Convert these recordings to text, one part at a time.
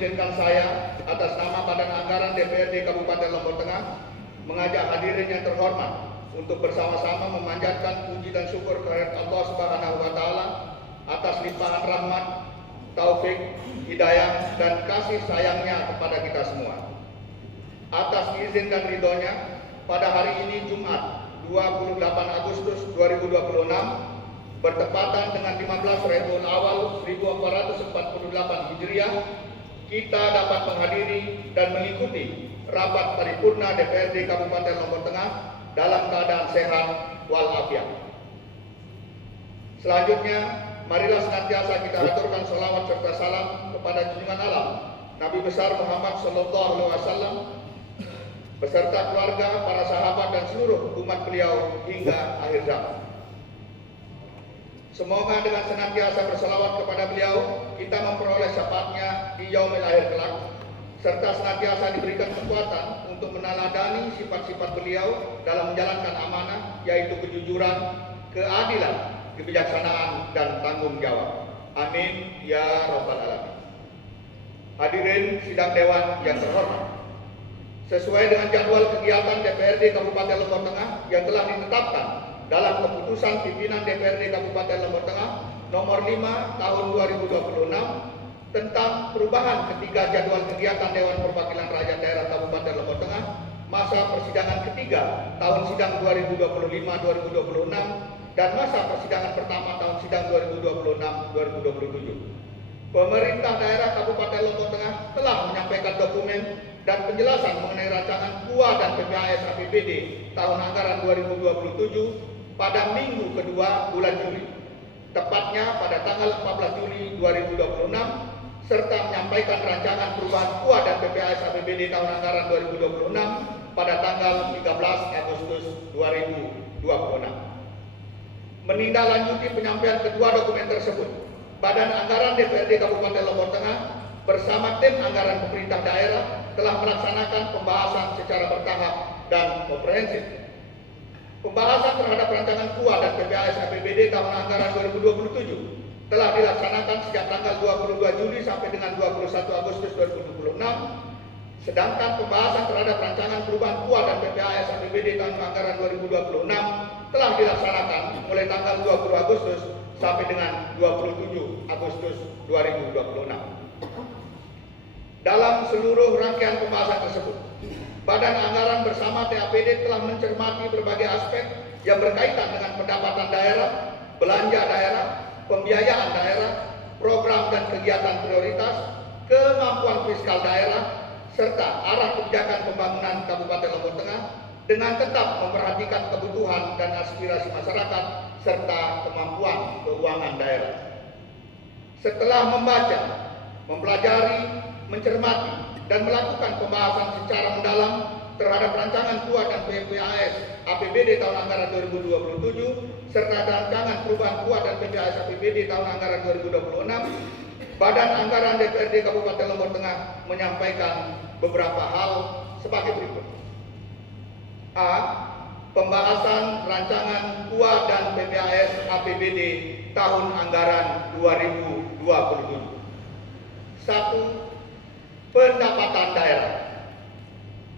mengizinkan saya atas nama Badan Anggaran DPRD Kabupaten Lombok Tengah mengajak hadirin yang terhormat untuk bersama-sama memanjatkan puji dan syukur kehadirat Allah Subhanahu wa taala atas limpahan rahmat, taufik, hidayah dan kasih sayangnya kepada kita semua. Atas izin dan ridhonya, pada hari ini Jumat 28 Agustus 2026 bertepatan dengan 15 Rabiul Awal 1448 Hijriah, kita dapat menghadiri dan mengikuti rapat paripurna DPRD Kabupaten Lombok Tengah dalam keadaan sehat walafiat. Selanjutnya, marilah senantiasa kita aturkan sholawat serta salam kepada junjungan alam Nabi besar Muhammad SAW beserta keluarga, para sahabat dan seluruh umat beliau hingga akhir zaman. Semoga dengan senantiasa berselawat kepada beliau, kita memperoleh syafaatnya di yaumil akhir kelak, serta senantiasa diberikan kekuatan untuk meneladani sifat-sifat beliau dalam menjalankan amanah, yaitu kejujuran, keadilan, kebijaksanaan, dan tanggung jawab. Amin ya rabbal alamin. Hadirin sidang dewan yang terhormat, sesuai dengan jadwal kegiatan DPRD Kabupaten Lombok Tengah yang telah ditetapkan dalam keputusan pimpinan DPRD Kabupaten Lombok Tengah nomor 5 tahun 2026 tentang perubahan ketiga jadwal kegiatan Dewan Perwakilan Rakyat Daerah Kabupaten Lombok Tengah masa persidangan ketiga tahun sidang 2025-2026 dan masa persidangan pertama tahun sidang 2026-2027. Pemerintah daerah Kabupaten Lombok Tengah telah menyampaikan dokumen dan penjelasan mengenai rancangan KUA dan PPAS APBD tahun anggaran 2027 pada minggu kedua bulan Juli, tepatnya pada tanggal 14 Juli 2026, serta menyampaikan rancangan perubahan KUA dan PPAS APBD tahun anggaran 2026 pada tanggal 13 Agustus 2026. Menindaklanjuti penyampaian kedua dokumen tersebut, Badan Anggaran DPRD Kabupaten Lombok Tengah bersama tim anggaran pemerintah daerah telah melaksanakan pembahasan secara bertahap dan komprehensif. Pembahasan terhadap rancangan KUA dan PPAS APBD tahun anggaran 2027 telah dilaksanakan sejak tanggal 22 Juli sampai dengan 21 Agustus 2026. Sedangkan pembahasan terhadap rancangan perubahan KUA dan PPAS APBD tahun anggaran 2026 telah dilaksanakan mulai tanggal 20 Agustus sampai dengan 27 Agustus 2026. Dalam seluruh rangkaian pembahasan tersebut, Badan Anggaran bersama TAPD telah mencermati berbagai aspek yang berkaitan dengan pendapatan daerah, belanja daerah, pembiayaan daerah, program dan kegiatan prioritas, kemampuan fiskal daerah, serta arah kebijakan pembangunan Kabupaten Lombok Tengah dengan tetap memperhatikan kebutuhan dan aspirasi masyarakat serta kemampuan keuangan daerah. Setelah membaca, mempelajari, mencermati, dan melakukan pembahasan secara mendalam terhadap rancangan KUA dan PPAS APBD tahun anggaran 2027 serta rancangan perubahan KUA dan PPAS APBD tahun anggaran 2026, Badan Anggaran DPRD Kabupaten Lombok Tengah menyampaikan beberapa hal sebagai berikut. A. Pembahasan rancangan KUA dan PPAS APBD tahun anggaran 2027. 1. Pendapatan daerah.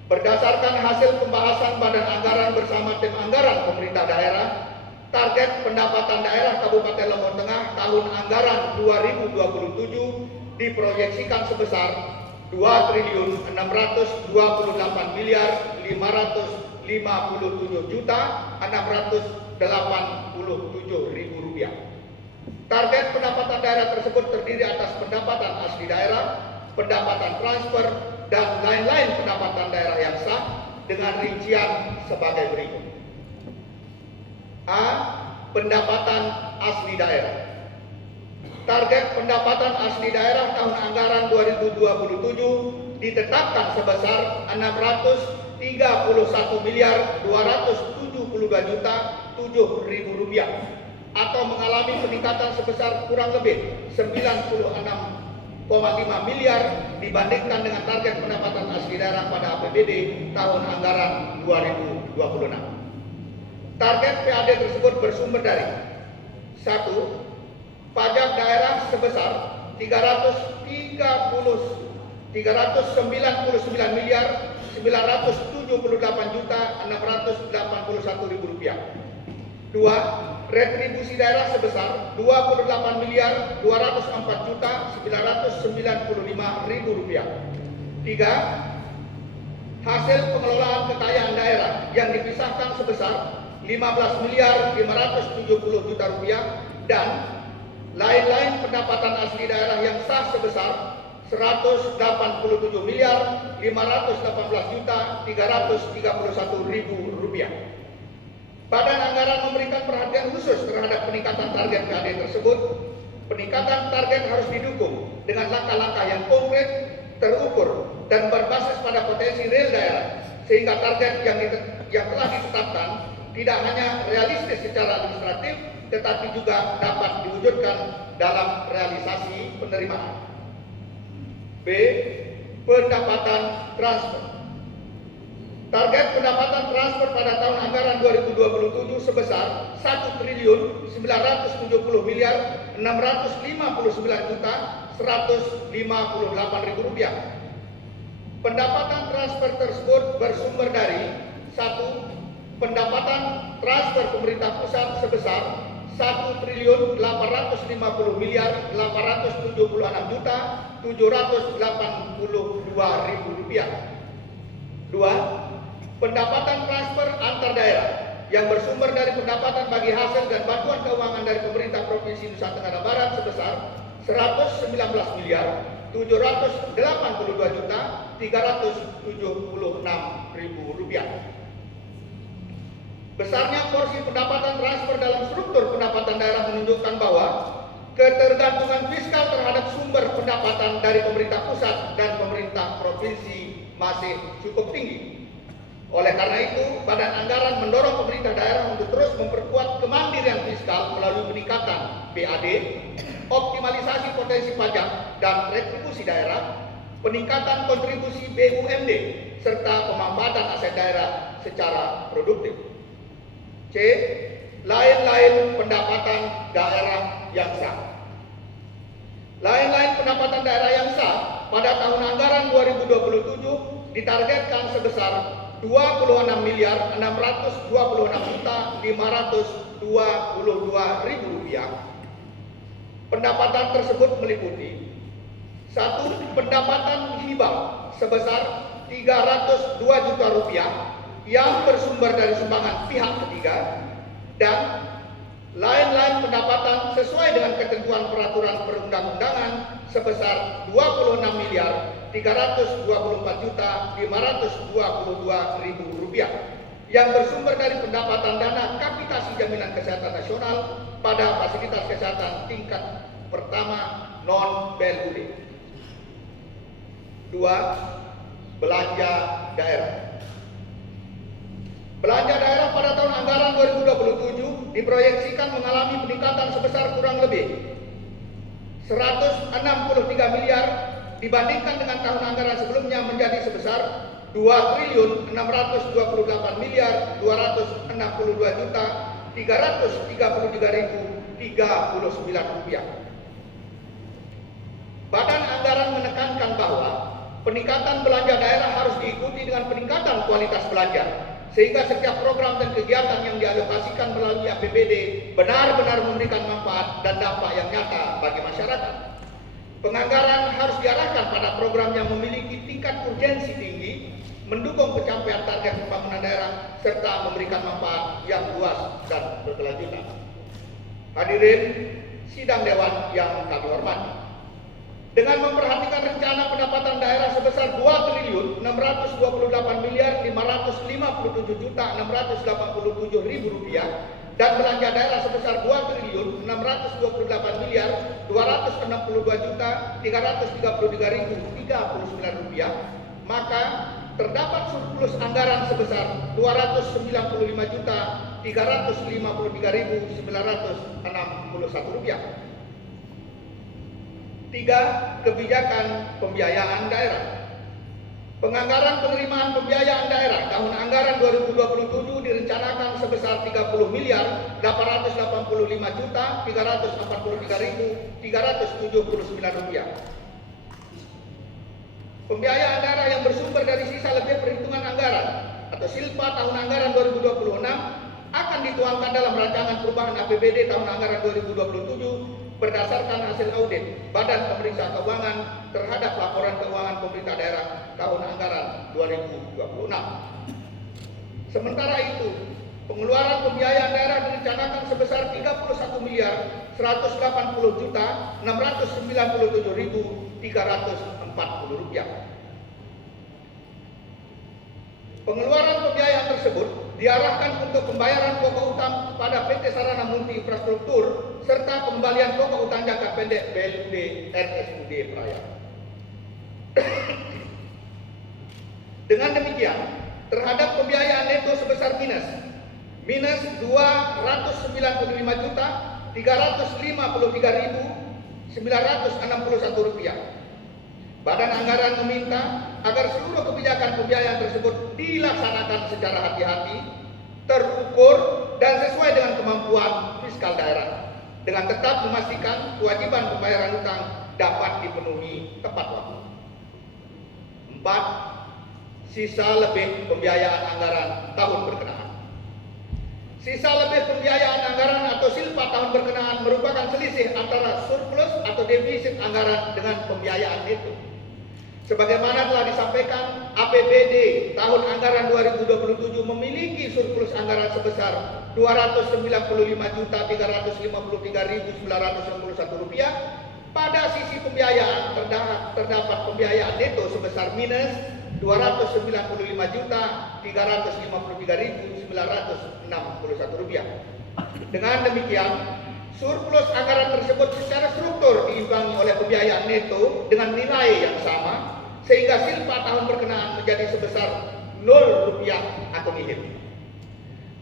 Berdasarkan hasil pembahasan Badan Anggaran bersama tim anggaran pemerintah daerah, target pendapatan daerah Kabupaten Lombok Tengah tahun anggaran 2027 diproyeksikan sebesar 2.627.657.687 rupiah. Target pendapatan daerah tersebut terdiri atas pendapatan asli daerah, pendapatan transfer, dan lain-lain pendapatan daerah yang sah dengan rincian sebagai berikut. A. Pendapatan asli daerah. Target pendapatan asli daerah tahun anggaran 2027 ditetapkan sebesar 631.272.007.000 rupiah atau mengalami peningkatan sebesar kurang lebih 96,5 miliar dibandingkan dengan target pendapatan asli daerah pada APBD tahun anggaran 2026. Target PAD tersebut bersumber dari 1. Pajak daerah sebesar 330 399 miliar 978 juta 681 ribu rupiah. 2. Retribusi daerah sebesar 28 miliar 204 juta 995 ribu rupiah. 3. Hasil pengelolaan kekayaan daerah yang dipisahkan sebesar 15 miliar 570 juta rupiah dan lain-lain pendapatan asli daerah yang sah sebesar 187 miliar 518 juta 331 ribu rupiah. Badan anggaran memberikan perhatian khusus terhadap peningkatan target PAD tersebut. Peningkatan target harus didukung dengan langkah-langkah yang konkret, terukur, dan berbasis pada potensi real daerah, sehingga target yang telah ditetapkan tidak hanya realistis secara administratif, tetapi juga dapat diwujudkan dalam realisasi penerimaan. B. Pendapatan transfer. Target pendapatan transfer pada tahun anggaran 2027 sebesar 1 triliun 970 miliar 659 juta 158 ribu rupiah. Pendapatan transfer tersebut bersumber dari 1. Pendapatan transfer pemerintah pusat sebesar 1 triliun 850 miliar 876 juta 782 ribu rupiah. 2. Pendapatan transfer antar daerah yang bersumber dari pendapatan bagi hasil dan bantuan keuangan dari pemerintah Provinsi Nusa Tenggara Barat sebesar 119 miliar 782 juta 376 ribu rupiah. Besarnya porsi pendapatan transfer dalam struktur pendapatan daerah menunjukkan bahwa ketergantungan fiskal terhadap sumber pendapatan dari pemerintah pusat dan pemerintah provinsi masih cukup tinggi. Oleh karena itu, Badan Anggaran mendorong pemerintah daerah untuk terus memperkuat kemandirian fiskal melalui peningkatan PAD, optimalisasi potensi pajak dan retribusi daerah, peningkatan kontribusi BUMD, serta pemanfaatan aset daerah secara produktif. C. Lain-lain pendapatan daerah yang sah. Lain-lain pendapatan daerah yang sah pada tahun anggaran 2027 ditargetkan sebesar 26 miliar 626 juta 522 ribu rupiah. Pendapatan tersebut meliputi 1. Pendapatan hibah sebesar 302 juta rupiah yang bersumber dari sumbangan pihak ketiga, dan lain-lain pendapatan sesuai dengan ketentuan peraturan perundang-undangan sebesar 26 miliar 324 juta 522 ribu rupiah yang bersumber dari pendapatan dana kapitasi jaminan kesehatan nasional pada fasilitas kesehatan tingkat pertama non-BLUD. 2. Belanja daerah. Belanja daerah pada tahun anggaran 2027 diproyeksikan mengalami peningkatan sebesar kurang lebih 163 miliar dibandingkan dengan tahun anggaran sebelumnya menjadi sebesar 2 triliun 628 miliar 262 juta 333.039 rupiah. Badan Anggaran menekankan bahwa peningkatan belanja daerah harus diikuti dengan peningkatan kualitas belanja, sehingga setiap program dan kegiatan yang dialokasikan melalui APBD benar-benar memberikan manfaat dan dampak yang nyata bagi masyarakat. Penganggaran harus diarahkan pada program yang memiliki tingkat urgensi tinggi, mendukung pencapaian target pembangunan daerah, serta memberikan manfaat yang luas dan berkelanjutan. Hadirin sidang Dewan yang kami hormati, dengan memperhatikan rencana pendapatan daerah sebesar 2 triliun 628 miliar 557 juta 687 ribu rupiah dan belanja daerah sebesar 2 triliun 628 miliar 262 juta 333 ribu 39 rupiah, maka terdapat surplus anggaran sebesar 295 juta 353 ribu 961 rupiah. 3. Kebijakan pembiayaan daerah. Penganggaran penerimaan pembiayaan daerah tahun anggaran 2027 direncanakan sebesar 30 miliar 885 juta 343.379 rupiah. Pembiayaan daerah yang bersumber dari sisa lebih perhitungan anggaran atau silpa tahun anggaran 2026 akan dituangkan dalam rancangan perubahan APBD tahun anggaran 2027 berdasarkan hasil audit Badan Pemeriksa Keuangan terhadap laporan keuangan pemerintah daerah tahun anggaran 2026. Sementara itu, pengeluaran pembiayaan daerah direncanakan sebesar 31 miliar 180 juta 697.340 rupiah. Pengeluaran pembiayaan tersebut diarahkan untuk pembayaran pokok utang kepada PT Sarana Multi Infrastruktur serta pembalian pokok utang jangka pendek BLUD RSUD Praia. Dengan demikian, terhadap pembiayaan neto sebesar minus 295 juta 353.961 rupiah. Badan Anggaran meminta agar seluruh kebijakan pembiayaan tersebut dilaksanakan secara hati-hati, terukur, dan sesuai dengan kemampuan fiskal daerah, dengan tetap memastikan kewajiban pembayaran utang dapat dipenuhi tepat waktu. 4. Sisa lebih pembiayaan anggaran tahun berkenaan. Sisa lebih pembiayaan anggaran atau silpa tahun berkenaan merupakan selisih antara surplus atau defisit anggaran dengan pembiayaan neto. Sebagaimana telah disampaikan, APBD tahun anggaran 2027 memiliki surplus anggaran sebesar Rp295.353.961 rupiah. Pada sisi pembiayaan terdapat pembiayaan neto sebesar minus Rp295.353.961 rupiah. Dengan demikian, surplus anggaran tersebut secara struktur diimbangi oleh pembiayaan neto dengan nilai yang sama, sehingga silpa tahun berkenaan menjadi sebesar Rp0 atau nihil.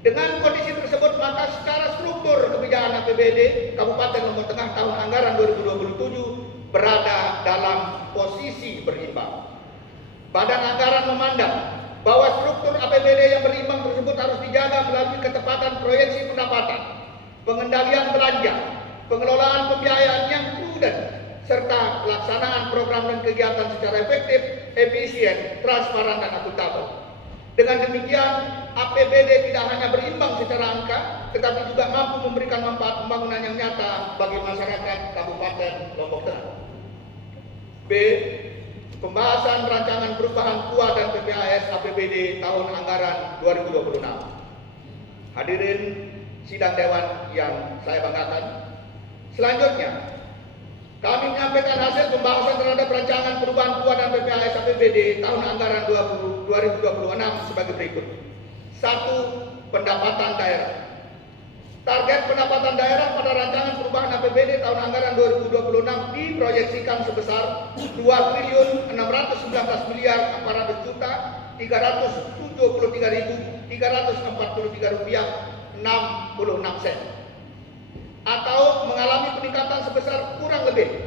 Dengan kondisi tersebut, maka secara struktur kebijakan APBD Kabupaten Lombok Tengah tahun anggaran 2027 berada dalam posisi berimbang. Badan Anggaran memandang bahwa struktur APBD yang berimbang tersebut harus dijaga melalui ketepatan proyeksi pendapatan, pengendalian belanja, pengelolaan pembiayaan yang prudent, serta pelaksanaan program dan kegiatan secara efektif, efisien, transparan, dan akuntabel. Dengan demikian, APBD tidak hanya berimbang secara angka, tetapi juga mampu memberikan manfaat pembangunan yang nyata bagi masyarakat Kabupaten Lombok Tengah. B. Pembahasan rancangan perubahan KUA dan PPAS APBD tahun anggaran 2026. Hadirin sidang dewan yang saya banggakan, selanjutnya kami menyampaikan hasil pembahasan terhadap rancangan perubahan KUA dan PPAS APBD tahun anggaran 2026 sebagai berikut. 1. Pendapatan daerah. Target pendapatan daerah pada rancangan perubahan APBD tahun anggaran 2026 diproyeksikan sebesar Rp2.619.473.343 atau mengalami peningkatan sebesar kurang lebih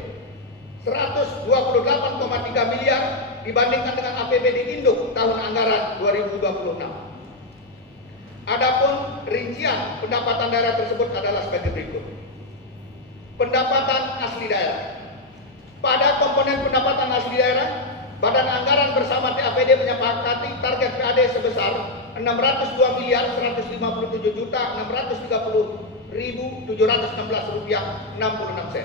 128,3 miliar dibandingkan dengan APBD induk tahun anggaran 2026. Adapun rincian pendapatan daerah tersebut adalah sebagai berikut. Pendapatan asli daerah. Pada komponen pendapatan asli daerah, Badan Anggaran bersama TAPD menyepakati target PAD sebesar Rp602.130.716.66.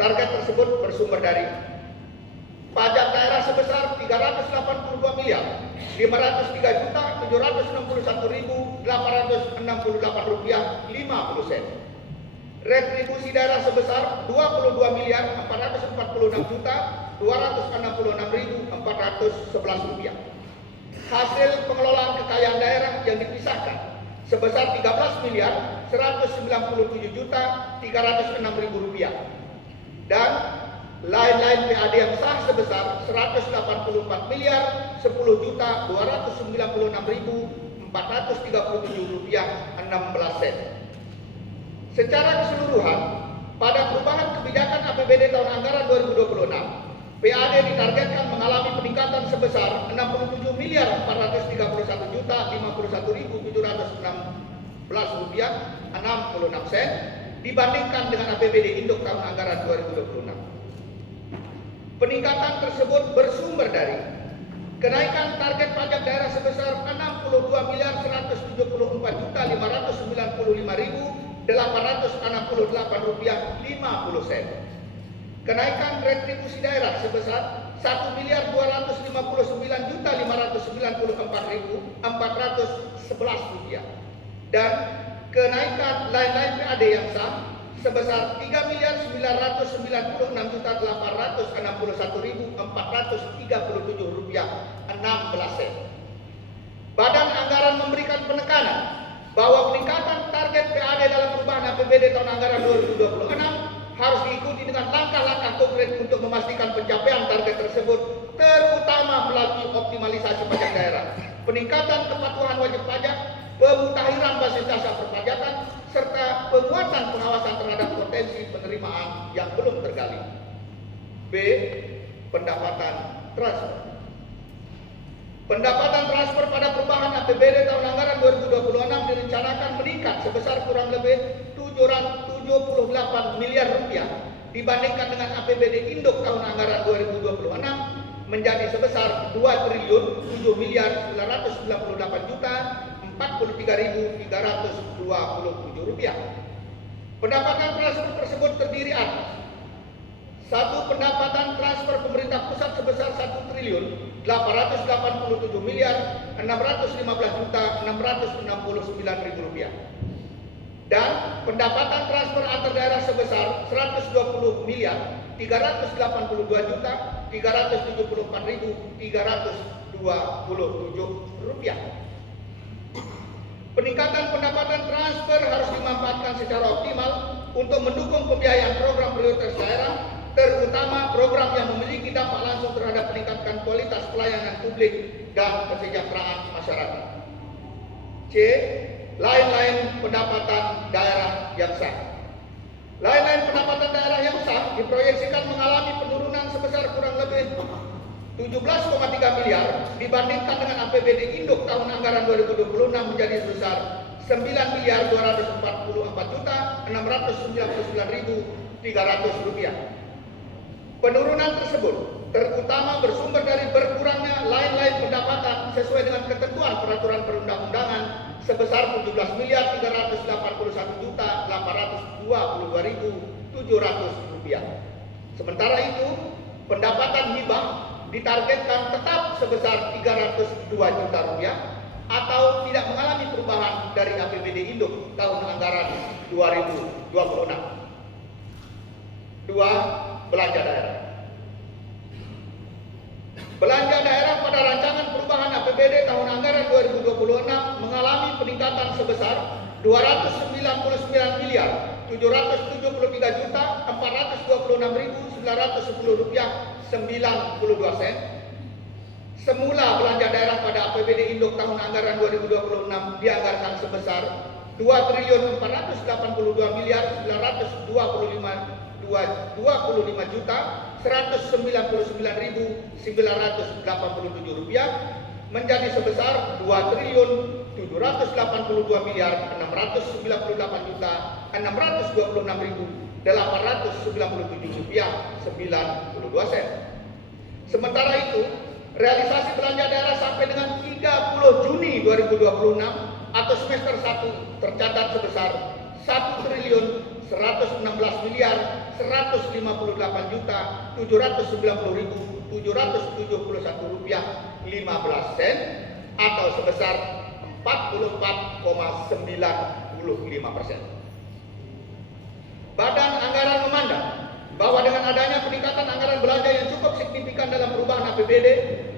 Target tersebut bersumber dari pajak daerah sebesar Rp385.761.861.868,50. Retribusi daerah sebesar Rp22.466.266.411. Hasil pengelolaan kekayaan daerah yang dipisahkan sebesar Rp13.197.306.000 dan lain-lain PAD yang sah sebesar Rp184.1096.437.16. Secara keseluruhan, pada perubahan kebijakan APBD tahun anggaran 2026, PAD ditargetkan mengalami peningkatan sebesar Rp64.551.716.66 dibandingkan dengan APBD induk tahun anggaran 2026. Peningkatan tersebut bersumber dari kenaikan target pajak daerah sebesar 62.175.868 rupiah 50 sen. Kenaikan retribusi daerah sebesar 1.259.594.411 rupiah dan kenaikan lain-lain PAD yang sah sebesar 3.996.861.437 rupiah 16 sen. Badan Anggaran memberikan penekanan bahwa peningkatan target PAD dalam perubahan APBD tahun anggaran 2026 harus diikuti dengan langkah-langkah konkret untuk memastikan pencapaian target tersebut, terutama melalui optimalisasi pajak daerah, peningkatan kepatuhan wajib pajak, pemutahiran basis dasar perpajakan, serta penguatan pengawasan terhadap potensi penerimaan yang belum tergali. B. Pendapatan transfer. Pendapatan transfer pada perubahan APBD tahun anggaran 2026 direncanakan meningkat sebesar kurang lebih 778 miliar rupiah dibandingkan dengan APBD induk tahun anggaran 2026 menjadi sebesar 2.798.043.327 rupiah. Pendapatan transfer tersebut terdiri atas: 1. Pendapatan transfer pemerintah pusat sebesar 1.887.615.669 rupiah. Dan pendapatan transfer antar daerah sebesar 120.384.327 rupiah. Peningkatan pendapatan transfer harus dimanfaatkan secara optimal untuk mendukung pembiayaan program prioritas daerah, terutama program yang memiliki dampak langsung terhadap peningkatan kualitas pelayanan publik dan kesejahteraan masyarakat. C. Lain-lain pendapatan daerah yang sah. Lain-lain pendapatan daerah yang sah diproyeksikan mengalami penurunan sebesar kurang lebih 17,3 miliar dibandingkan dengan APBD induk tahun anggaran 2026 menjadi sebesar 9.244.699.300 rupiah. Penurunan tersebut terutama bersumber dari berkurangnya lain-lain pendapatan sesuai dengan ketentuan peraturan perundang-undangan sebesar 17.381.822.700 rupiah. Sementara itu, pendapatan hibah ditargetkan tetap sebesar 302 juta rupiah atau tidak mengalami perubahan dari APBD induk tahun anggaran 2026. 2. Belanja daerah. Belanja daerah pada rancangan perubahan APBD tahun anggaran 2026 mengalami peningkatan sebesar 299.773.426.910 rupiah 92 sen. Semula belanja daerah pada APBD induk tahun anggaran 2026 dianggarkan sebesar 2.485.199.987 rupiah menjadi sebesar 2.288.698.626.897 rupiah 92 sen. Sementara itu, realisasi belanja daerah sampai dengan 30 Juni 2026 atau semester 1 tercatat sebesar 1.111.458.790.771 rupiah 15 sen atau sebesar 44,95%. Badan Anggaran memandang bahwa dengan adanya peningkatan anggaran belanja yang cukup signifikan dalam perubahan APBD,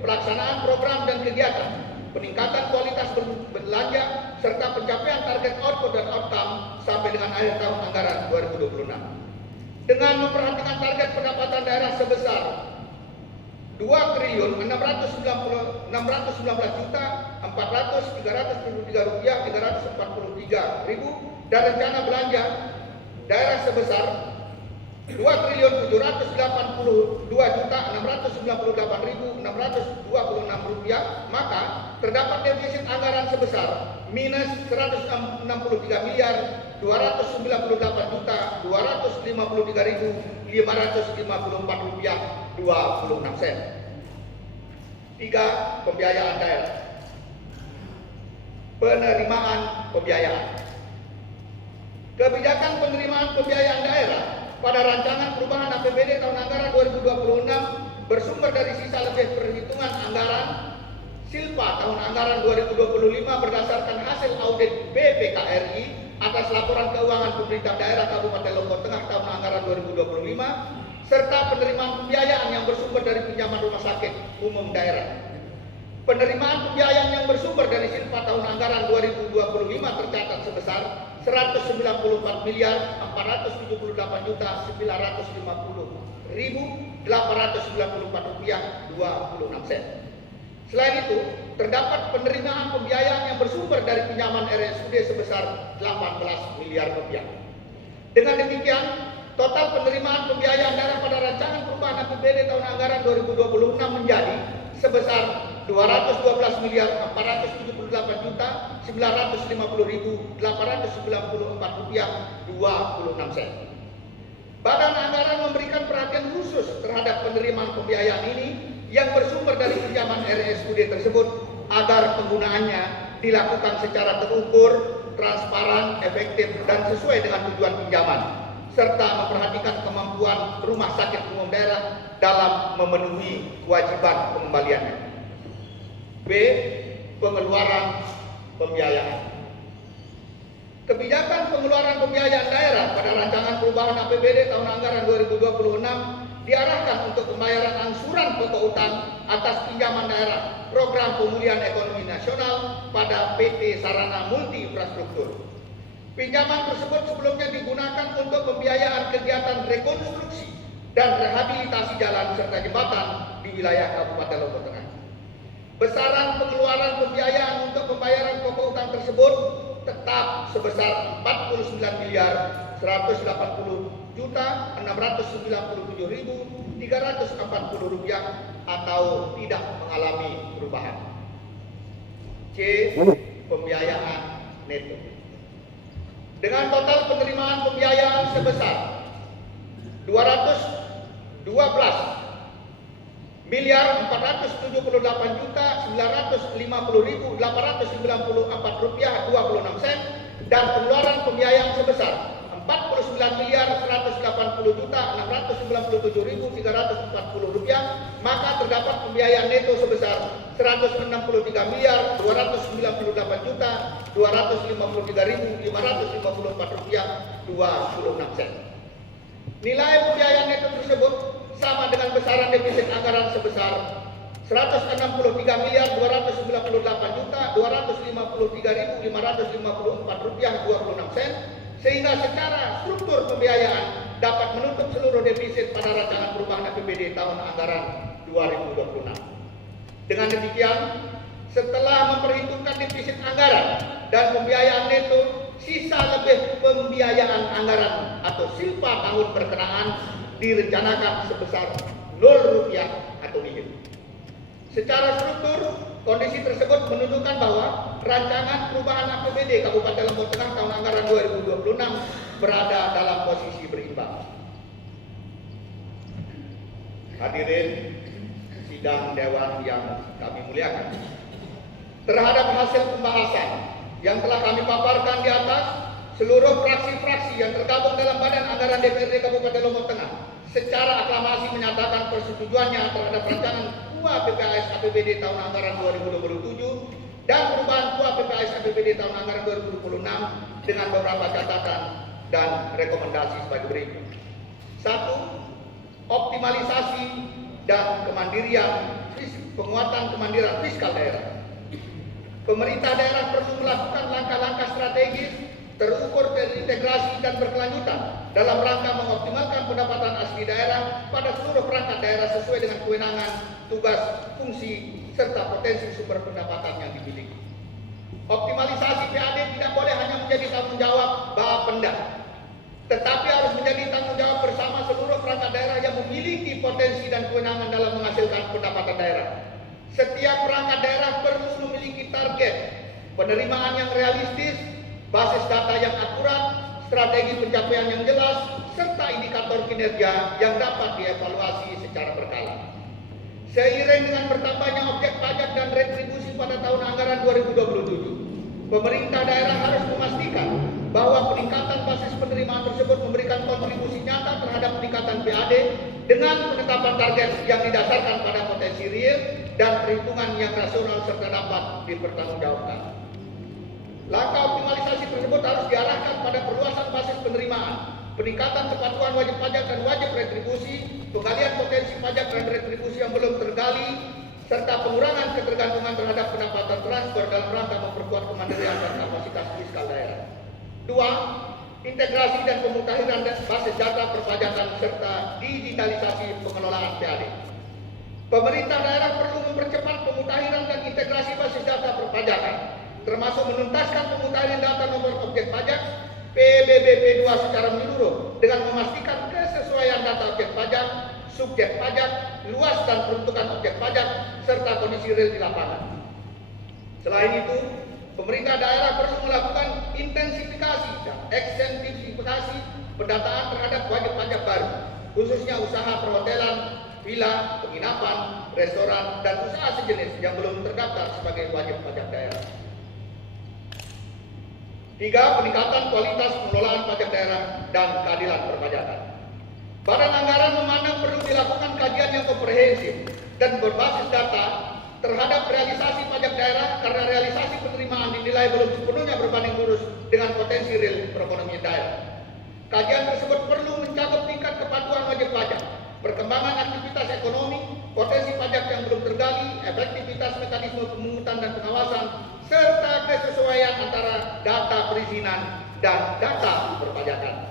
pelaksanaan program dan kegiatan, peningkatan kualitas belanja, serta pencapaian target output dan outcome sampai dengan akhir tahun anggaran 2026. Dengan memperhatikan target pendapatan daerah sebesar 2.619.433.343 rupiah dan rencana belanja daerah sebesar 2.782.698.626 rupiah, maka terdapat defisit anggaran sebesar minus 163.298.253.554 rupiah 26 sen. 3. Pembiayaan daerah. Penerimaan pembiayaan. Kebijakan penerimaan pembiayaan daerah pada rancangan perubahan APBD tahun anggaran 2026 bersumber dari sisa lebih perhitungan anggaran Silpa tahun anggaran 2025 berdasarkan hasil audit BPKRI atas laporan keuangan pemerintah daerah Kabupaten Lombok Tengah tahun anggaran 2025 serta penerimaan pembiayaan yang bersumber dari pinjaman rumah sakit umum daerah. Penerimaan pembiayaan yang bersumber dari Silpa tahun anggaran 2025 tercatat sebesar 194 miliar 478 juta 950.894 rupiah 26 sen. Selain itu, terdapat penerimaan pembiayaan yang bersumber dari pinjaman RSUD sebesar 18 miliar rupiah. Dengan demikian, total penerimaan pembiayaan daerah pada rancangan perubahan APBD tahun anggaran 2026 menjadi sebesar 212 miliar 478 juta 950.894 rupiah 26 sen. Badan anggaran memberikan perhatian khusus terhadap penerimaan pembiayaan ini yang bersumber dari pinjaman RSUD tersebut agar penggunaannya dilakukan secara terukur, transparan, efektif, dan sesuai dengan tujuan pinjaman, serta memperhatikan kemampuan rumah sakit umum daerah dalam memenuhi kewajiban pengembaliannya. B. Pengeluaran pembiayaan. Kebijakan pengeluaran pembiayaan daerah pada rancangan perubahan APBD tahun anggaran 2026 diarahkan untuk pembayaran angsuran pokok utang atas pinjaman daerah Program Pemulihan Ekonomi Nasional pada PT Sarana Multi Infrastruktur. Pinjaman tersebut sebelumnya digunakan untuk pembiayaan kegiatan rekonstruksi dan rehabilitasi jalan serta jembatan di wilayah Kabupaten Lombok Tengah. Besaran pengeluaran pembiayaan untuk pembayaran pokok utang tersebut tetap sebesar 49 miliar 180 juta 697.340 rupiah atau tidak mengalami perubahan. C. Pembiayaan neto. Dengan total penerimaan pembiayaan sebesar 212 miliar 478 juta 950.894 rupiah 26 sen dan pengeluaran pembiayaan sebesar 49 miliar 180 juta 697.340 rupiah, maka terdapat pembiayaan neto sebesar 163 miliar 298 juta 253.554 rupiah 26 sen. Nilai pembiayaan neto tersebut sama dengan besaran defisit anggaran sebesar 163 miliar 298 juta 253.554 rupiah 26 sen, sehingga secara struktur pembiayaan dapat menutup seluruh defisit pada rancangan perubahan APBD tahun anggaran 2026. Dengan demikian, setelah memperhitungkan defisit anggaran dan pembiayaan neto, sisa lebih pembiayaan anggaran atau silpa tahun berkenaan direncanakan sebesar 0 rupiah atau nihil. Secara struktur, kondisi tersebut menunjukkan bahwa rancangan perubahan APBD Kabupaten Lombok Tengah tahun anggaran 2026 berada dalam posisi berimbang. Hadirin sidang dewan yang kami muliakan, terhadap hasil pembahasan yang telah kami paparkan di atas, seluruh fraksi-fraksi yang tergabung dalam Badan Anggaran DPRD Kabupaten Lombok Tengah secara aklamasi menyatakan persetujuannya terhadap rancangan KUA PPAS APBD tahun anggaran 2027 dan perubahan KUA PPAS APBD tahun anggaran 2026 dengan beberapa catatan dan rekomendasi sebagai berikut. 1. Optimalisasi dan penguatan kemandirian fiskal daerah. Pemerintah daerah perlu melakukan langkah-langkah strategis, terukur, terintegrasi dan berkelanjutan dalam rangka mengoptimalkan pendapatan asli daerah pada seluruh perangkat daerah sesuai dengan kewenangan, tugas, fungsi, serta potensi sumber pendapatan yang dimiliki. Optimalisasi PAD tidak boleh hanya menjadi tanggung jawab Bapenda, tetapi harus menjadi tanggung jawab bersama seluruh perangkat daerah yang memiliki potensi dan kewenangan dalam menghasilkan pendapatan daerah. Setiap perangkat daerah perlu memiliki target penerimaan yang realistis, basis data yang akurat, strategi pencapaian yang jelas, serta indikator kinerja yang dapat dievaluasi secara berkala. Seiring dengan bertambahnya objek pajak dan retribusi pada tahun anggaran 2027, pemerintah daerah harus memastikan bahwa peningkatan basis penerimaan tersebut memberikan kontribusi nyata terhadap peningkatan PAD dengan penetapan target yang didasarkan pada potensi real dan perhitungan yang rasional serta dapat dipertanggungjawabkan. Langkah optimalisasi tersebut harus diarahkan pada perluasan basis penerimaan, peningkatan kepatuhan wajib pajak dan wajib retribusi, penggalian potensi pajak dan retribusi yang belum tergali, serta pengurangan ketergantungan terhadap pendapatan transfer dalam rangka memperkuat kemandirian dan kapasitas fiskal daerah. 2. Integrasi dan pemutahiran basis data perpajakan serta digitalisasi pengelolaan PAD. Pemerintah daerah perlu mempercepat pemutahiran dan integrasi basis data perpajakan, termasuk menuntaskan pemutahiran data nomor objek pajak PBBP2 secara menyeluruh dengan memastikan kesesuaian data objek pajak, subjek pajak, luas dan peruntukan objek pajak, serta kondisi real di lapangan. Selain itu, pemerintah daerah perlu melakukan intensifikasi dan ekstensifikasi pendataan terhadap wajib pajak baru, khususnya usaha perhotelan, villa, penginapan, restoran, dan usaha sejenis yang belum terdaftar sebagai wajib pajak daerah. 3. Peningkatan kualitas pengelolaan pajak daerah dan keadilan perpajakan. Badan anggaran memandang perlu dilakukan kajian yang komprehensif dan berbasis data terhadap realisasi pajak daerah karena realisasi penerimaan dinilai belum sepenuhnya berbanding lurus dengan potensi real perekonomian daerah. Kajian tersebut perlu mencakup tingkat kepatuhan wajib pajak, perkembangan aktivitas ekonomi, potensi pajak yang belum tergali, efektivitas mekanisme pemungutan dan pengawasan, serta kesesuaian antara data perizinan dan data perpajakan.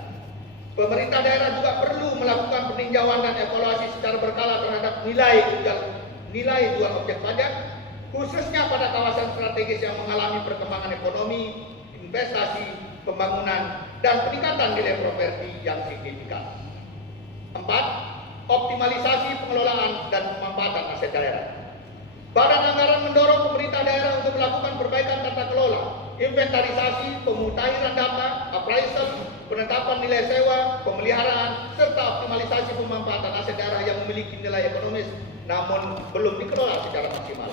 Pemerintah daerah juga perlu melakukan peninjauan dan evaluasi secara berkala terhadap nilai jual objek pajak, khususnya pada kawasan strategis yang mengalami perkembangan ekonomi, investasi, pembangunan, dan peningkatan nilai properti yang signifikan. 4. Optimalisasi pengelolaan dan pemanfaatan aset daerah. Badan anggaran mendorong pemerintah daerah untuk melakukan perbaikan tata kelola, inventarisasi, pemutahiran data, appraisal, penetapan nilai sewa, pemeliharaan, serta optimalisasi pemanfaatan aset daerah yang memiliki nilai ekonomis namun belum dikelola secara maksimal.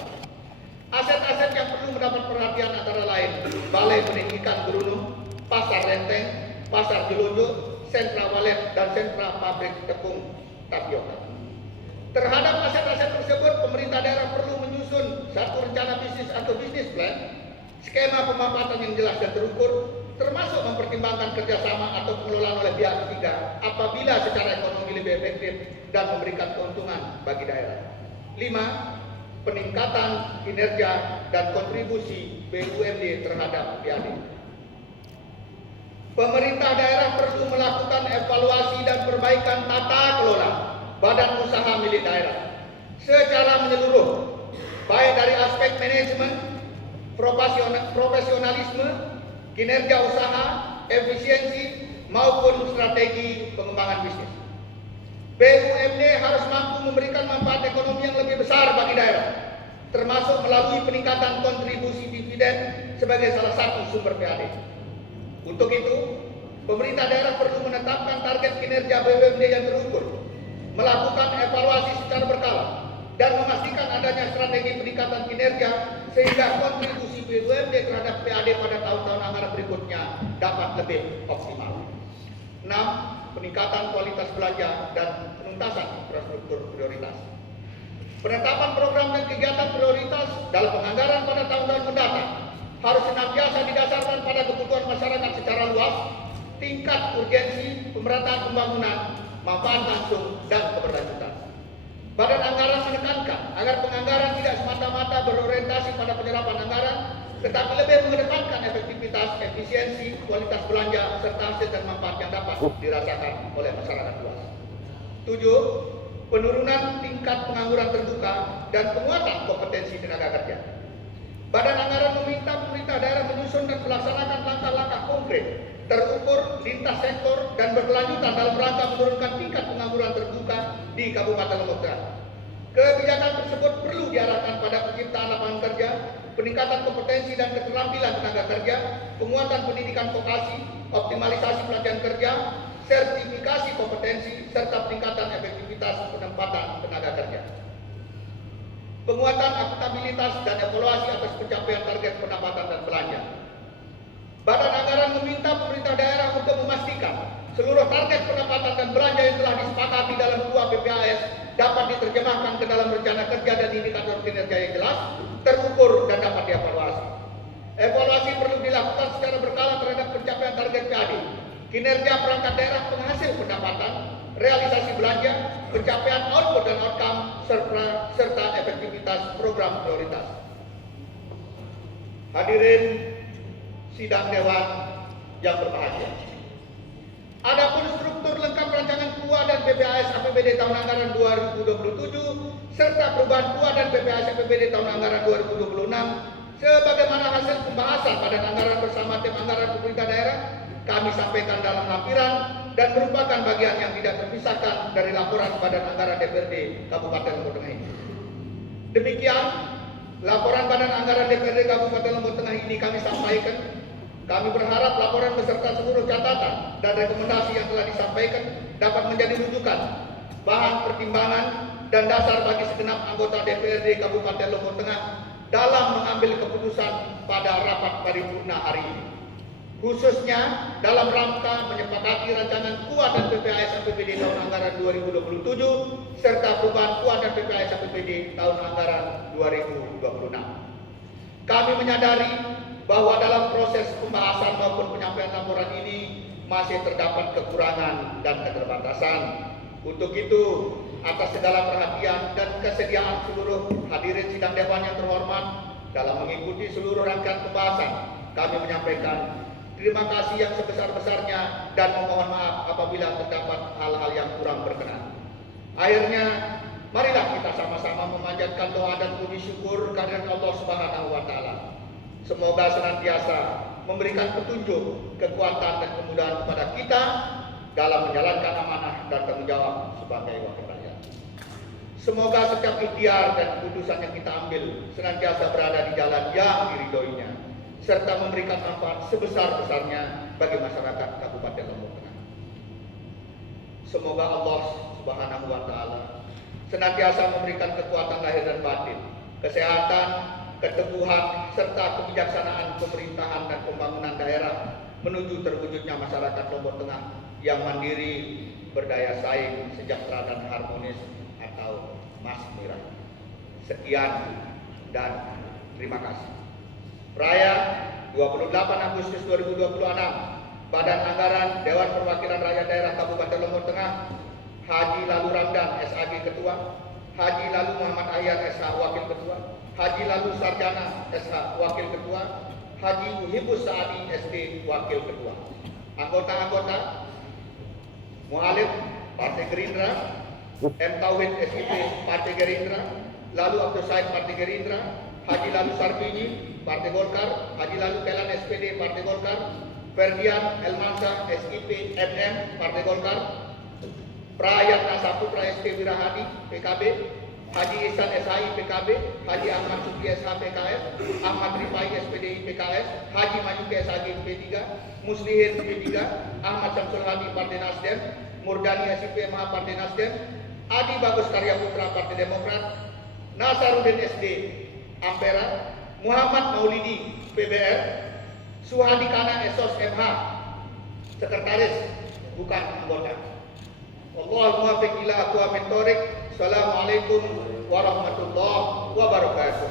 Aset-aset yang perlu mendapat perhatian antara lain Balai Pendidikan Gerunung, Pasar Lenteng, Pasar Jelunjuk, sentra walet, dan sentra pabrik tepung tapioka. Terhadap aset-aset tersebut, pemerintah daerah perlu menyusun satu rencana bisnis atau bisnis plan, skema pemanfaatan yang jelas dan terukur, termasuk mempertimbangkan kerjasama atau pengelolaan oleh pihak ketiga apabila secara ekonomi lebih efektif dan memberikan keuntungan bagi daerah. 5. Peningkatan kinerja dan kontribusi BUMD terhadap PAD. Pemerintah daerah perlu melakukan evaluasi dan perbaikan tata kelola badan usaha milik daerah secara menyeluruh, baik dari aspek manajemen, profesionalisme, kinerja usaha, efisiensi, maupun strategi pengembangan bisnis. BUMD harus mampu memberikan manfaat ekonomi yang lebih besar bagi daerah, termasuk melalui peningkatan kontribusi dividen sebagai salah satu sumber PAD. Untuk itu, pemerintah daerah perlu menetapkan target kinerja BUMD yang terukur, melakukan evaluasi secara berkala, dan memastikan adanya strategi peningkatan kinerja sehingga kontribusi BUMD terhadap PAD pada tahun-tahun anggaran berikutnya dapat lebih optimal. 6. Peningkatan kualitas belanja dan penuntasan infrastruktur prioritas. Penetapan program dan kegiatan prioritas dalam penganggaran pada tahun-tahun mendatang harus senantiasa didasarkan pada kebutuhan masyarakat secara luas, tingkat urgensi, pemerataan pembangunan, manfaat langsung, dan keberlanjutan. Badan anggaran menekankan agar penganggaran tidak semata-mata berorientasi pada penyerapan anggaran, tetapi lebih mengedepankan efektivitas, efisiensi, kualitas belanja, serta hasil dan manfaat yang dapat dirasakan oleh masyarakat luas. 7. Penurunan tingkat pengangguran terbuka dan penguatan kompetensi tenaga kerja. Badan anggaran meminta pemerintah daerah menyusun dan melaksanakan langkah-langkah konkret, terukur, lintas sektor, dan berkelanjutan dalam rangka menurunkan tingkat pengangguran terbuka di Kabupaten Lombok Tengah. Kebijakan tersebut perlu diarahkan pada penciptaan lapangan kerja, peningkatan kompetensi dan keterampilan tenaga kerja, penguatan pendidikan vokasi, optimalisasi pelatihan kerja, sertifikasi kompetensi, serta peningkatan efektivitas penempatan tenaga kerja. Penguatan akuntabilitas dan evaluasi atas pencapaian target pendapatan dan belanja. Badan Anggaran meminta pemerintah daerah untuk memastikan seluruh target pendapatan dan belanja yang telah disepakati dalam 2 PPAS dapat diterjemahkan ke dalam rencana kerja dan indikator kinerja yang jelas, terukur, dan dapat dievaluasi. Evaluasi perlu dilakukan secara berkala terhadap pencapaian target PAD, kinerja perangkat daerah penghasil pendapatan, realisasi belanja, pencapaian output dan outcome, serta efektivitas program prioritas. Hadirin sidang dewan yang berbahagia. Adapun struktur lengkap rancangan KUA dan PPAS APBD tahun anggaran 2027 serta perubahan KUA dan PPAS APBD tahun anggaran 2026 sebagaimana hasil pembahasan Badan Anggaran bersama tim anggaran pemerintah daerah kami sampaikan dalam lampiran dan merupakan bagian yang tidak terpisahkan dari laporan Badan Anggaran DPRD Kabupaten Lombok Tengah ini. Demikian laporan Badan Anggaran DPRD Kabupaten Lombok Tengah ini kami sampaikan. Kami berharap laporan beserta seluruh catatan dan rekomendasi yang telah disampaikan dapat menjadi rujukan, bahan pertimbangan, dan dasar bagi segenap anggota DPRD Kabupaten Lombok Tengah dalam mengambil keputusan pada rapat paripurna hari ini. Khususnya dalam rangka menyepakati rancangan KUA dan PPAS APBD tahun anggaran 2027 serta perubahan KUA dan PPAS APBD tahun anggaran 2026. Kami menyadari bahwa dalam proses pembahasan maupun penyampaian laporan ini masih terdapat kekurangan dan keterbatasan. Untuk itu, atas segala perhatian dan kesediaan seluruh hadirin sidang dewan yang terhormat dalam mengikuti seluruh rangkaian pembahasan, kami menyampaikan terima kasih yang sebesar-besarnya dan memohon maaf apabila terdapat hal-hal yang kurang berkenan. Akhirnya, marilah kita sama-sama memanjatkan doa dan puji syukur kehadirat Allah Subhanahu wa taala. Semoga senantiasa memberikan petunjuk, kekuatan, dan kemudahan kepada kita dalam menjalankan amanah dan tanggung jawab sebagai wakil rakyat. Semoga setiap ikhtiar dan keputusan yang kita ambil senantiasa berada di jalan yang diridhoinya, serta memberikan manfaat sebesar-besarnya bagi masyarakat Kabupaten Lombok Tengah. Semoga Allah Subhanahu wa taala senantiasa memberikan kekuatan lahir dan batin, kesehatan, keteguhan, serta kebijaksanaan pemerintahan dan pembangunan daerah menuju terwujudnya masyarakat Lombok Tengah yang mandiri, berdaya saing, sejahtera dan harmonis atau makmurah. Sekian dan terima kasih. Raya 28 Agustus 2026, Badan Anggaran Dewan Perwakilan Rakyat Daerah Kabupaten Lombok Tengah, Haji Lalu Ramdan SAG Ketua, Haji Lalu Muhammad Ahyar SH Wakil Ketua, Haji Lalu Sarjana SH Wakil Ketua, Haji Muhibus Saadi ST Wakil Ketua. Anggota-anggota Muhalif Partai Gerindra, M. Tauhid SIP Partai Gerindra, Lalu Abdul Said Partai Gerindra, Haji Lalu Sarbini Partai Golkar, Haji Lalu Kelan SPD Partai Golkar, Ferdian Elmansa SIP MM Partai Golkar, Prayatna Saputra ST Wirahadi PKB, Haji Ihsan SHI PKB, Haji Ahmad Sukri SH PKS, Ahmad Rifai SPDI PKS, Haji Majuki SHG P3, Muslihin P3, Ahmad Syamsul Hadi Partai Nasdem, Murdani SIP MH Partai Nasdem, Adi Bagus Karya Putra Partai Demokrat, Nasaruddin SD Ampera, Muhammad Maulidi PBR, Suhadi Kana Esos MH Sekretaris bukan anggota. Allahumma muwaffiq ila aqwamit thoriq. Assalamualaikum warahmatullahi wabarakatuh.